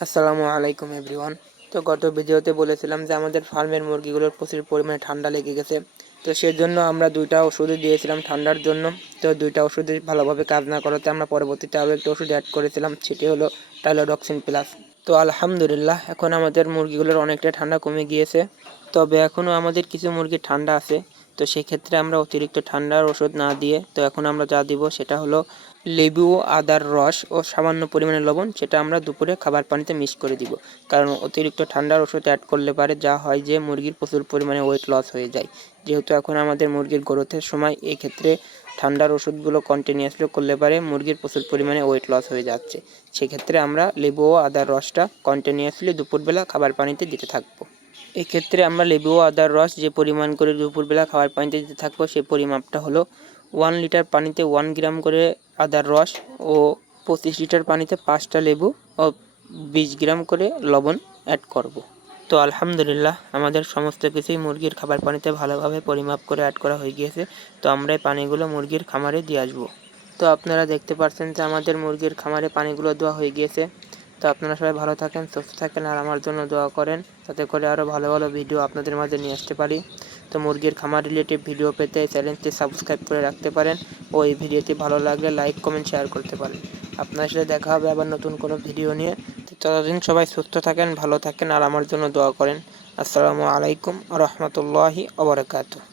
আসসালামু আলাইকুম এভরিওয়ান। তো গত ভিডিওতে বলেছিলাম যে আমাদের ফার্মের মুরগিগুলোর প্রচুর পরিমাণে ঠান্ডা লেগে গেছে। তো সেজন্য আমরা 2টা ওষুধ দিয়েছিলাম ঠান্ডার জন্য। তো 2টা ওষুধে ভালোভাবে কাজ না করাতে আমরা পরবর্তীতে আরও একটা ওষুধ অ্যাড করেছিলাম, সেটি হলো টাইলোডক্সিন প্লাস। তো আলহামদুলিল্লাহ এখন আমাদের মুরগিগুলোর অনেকটা ঠান্ডা কমে গিয়েছে। তবে এখনও আমাদের কিছু মুরগি ঠান্ডা আছে। তো সেক্ষেত্রে আমরা অতিরিক্ত ঠান্ডার ওষুধ না দিয়ে তো এখন আমরা যা দিব সেটা হলো লেবু ও আদার রস ও সামান্য পরিমাণে লবণ, সেটা আমরা দুপুরে খাবার পানিতে মিক্স করে দিব। কারণ অতিরিক্ত ঠান্ডার ওষুধ অ্যাড করলে পারে যা হয় যে মুরগির প্রচুর পরিমাণে ওয়েট লস হয়ে যায়। যেহেতু এখন আমাদের মুরগির গ্রোথের সময়, এই ক্ষেত্রে ঠান্ডার ওষুধগুলো কন্টিনিউয়াসলি করলে পারে মুরগির প্রচুর পরিমাণে ওয়েট লস হয়ে যাচ্ছে। সেক্ষেত্রে আমরা লেবু ও আদার রসটা কন্টিনিউয়াসলি দুপুরবেলা খাবার পানিতে দিতে থাকবো। এক্ষেত্রে আমরা লেবু ও আদার রস যে পরিমাণ করে দুপুরবেলা খাবার পানিতে দিতে থাকবো সেই পরিমাপটা হলো 1 লিটার পানিতে 1 গ্রাম করে আদার রস ও 25 লিটার পানিতে 5টা লেবু ও 20 গ্রাম করে লবণ অ্যাড করব। তো আলহামদুলিল্লাহ আমাদের সমস্ত কিছুই মুরগির খাবার পানিতে ভালোভাবে পরিমাপ করে অ্যাড করা হয়ে গিয়েছে। তো আমরা এই পানিগুলো মুরগির খামারে দিয়ে আসবো। তো আপনারা দেখতে পাচ্ছেন যে আমাদের মুরগির খামারে পানিগুলো দেওয়া হয়ে গিয়েছে। তো আপনারা সবাই ভালো থাকেন, সুস্থ থাকেন আর আমার জন্য দোয়া করেন, যাতে করে আরও ভালো ভালো ভিডিও আপনাদের মাঝে নিয়ে আসতে পারি। তো মুরগির খামার রিলেটিভ ভিডিও পেতে চ্যানেলটি সাবস্ক্রাইব করে রাখতে পারেন ও এই ভিডিওটি ভালো লাগলে লাইক কমেন্ট শেয়ার করতে পারেন। আপনার সাথে দেখা হবে আবার নতুন কোনো ভিডিও নিয়ে। তো ততদিন সবাই সুস্থ থাকেন, ভালো থাকেন আর আমার জন্য দোয়া করেন। আসসালামু আলাইকুম ওয়া রাহমাতুল্লাহি ওয়া বারাকাতুহু।